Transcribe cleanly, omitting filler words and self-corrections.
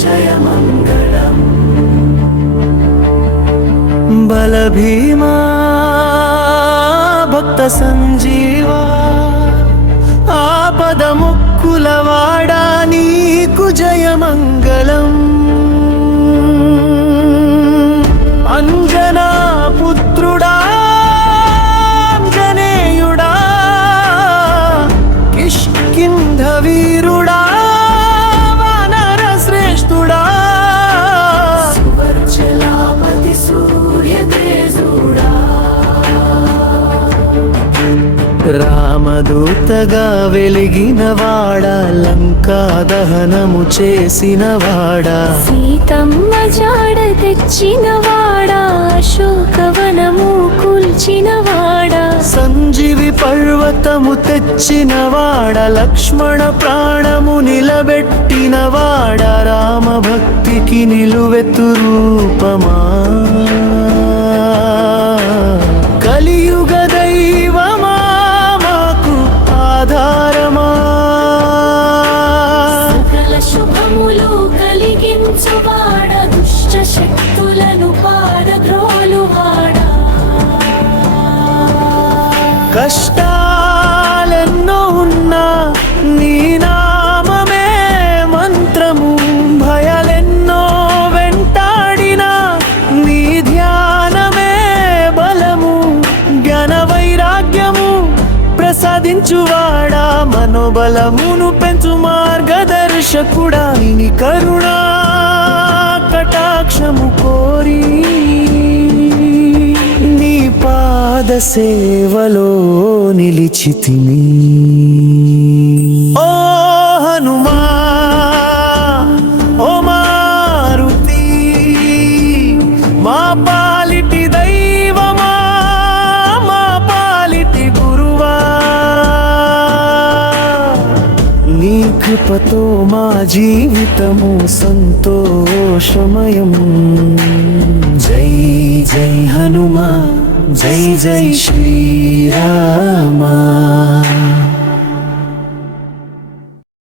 जय मङ्गलम्। बलभीमा भक्त संजीवा आपद मुक्कुलवाडा नीकु जय मङ्गलम्। अंजना पुत्रुडा अंजनेयुडा किष्किंध वीरुडा वानर श्रेष्ठुडा सुवर्चलापति सूर्य तेजुडा రామదూతగా వెలిగినవాడా లంకా దహనము చేసినవాడా సీతమ్మ జాడ తెచ్చినవాడా అశోకవనము కూల్చినవాడా సంజీవి పర్వతము తెచ్చినవాడా లక్ష్మణ ప్రాణము నిలబెట్టినవాడా రామ భక్తికి నిలువెత్తు రూపమా కలియుగ దైవమా మాకు ఆధారమా సకల శుభములు కలిగించువాడా దుష్ట శక్తులను పారద్రోలువాడా కష్టాలెన్నో ఉన్నా నీ నామమే మంత్రము భయాలెన్నో వెంటాడినా నీ ధ్యానమే బలము జ్ఞాన వైరాగ్యము ప్రసాదించువాడా మనోబలమును పెంచు మార్గదర్శకుడా నీ కరుణా కటాక్షము కోరి నీ పాద సేవలో నిలిచితిని ఓ హనుమా ఓ మారుతి మా పాలిటి దైవమా మా పాలిటి గురువా నీ కృపతో మా జీవితము సంతోషమయం జై జై హనుమా జై జై శ్రీరామా।